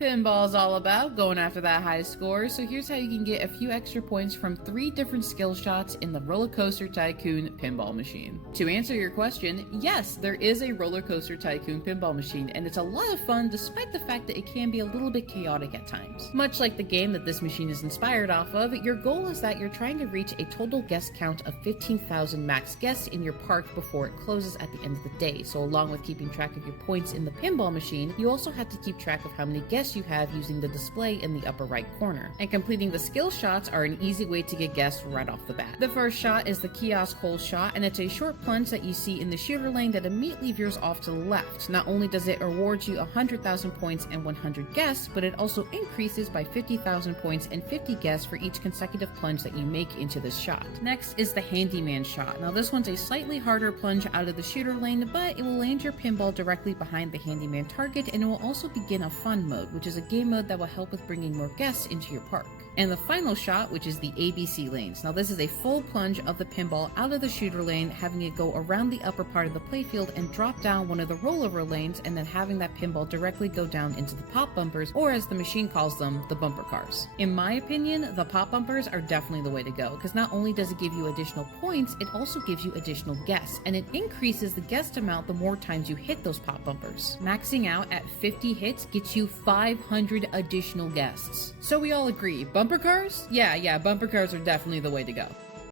Pinball's all about going after that high score, so here's how you can get a few extra points from 3 different skill shots in the RollerCoaster Tycoon pinball machine. To answer your question, yes, there is a RollerCoaster Tycoon pinball machine, and it's a lot of fun despite the fact that it can be a little bit chaotic at times. Much like the game that this machine is inspired off of, your goal is that you're trying to reach a total guest count of 15,000 max guests in your park before it closes at the end of the day. So along with keeping track of your points in the pinball machine, you also have to keep track of how many guests you have using the display in the upper right corner. And completing the skill shots are an easy way to get guests right off the bat. The first shot is the kiosk hole shot, and it's a short plunge that you see in the shooter lane that immediately veers off to the left. Not only does it award you 100,000 points and 100 guests, but it also increases by 50,000 points and 50 guests for each consecutive plunge that you make into this shot. Next is the handyman shot. Now this one's a slightly harder plunge out of the shooter lane, but it will land your pinball directly behind the handyman target, and it will also begin a fun mode, which is a game mode that will help with bringing more guests into your park. And the final shot, which is the ABC lanes. Now this is a full plunge of the pinball out of the shooter lane, having it go around the upper part of the playfield and drop down one of the rollover lanes, and then having that pinball directly go down into the pop bumpers, or as the machine calls them, the bumper cars. In my opinion, the pop bumpers are definitely the way to go, because not only does it give you additional points, it also gives you additional guests, and it increases the guest amount the more times you hit those pop bumpers. Maxing out at 50 hits gets you 500 additional guests. So we all agree, bumper cars? Yeah, bumper cars are definitely the way to go.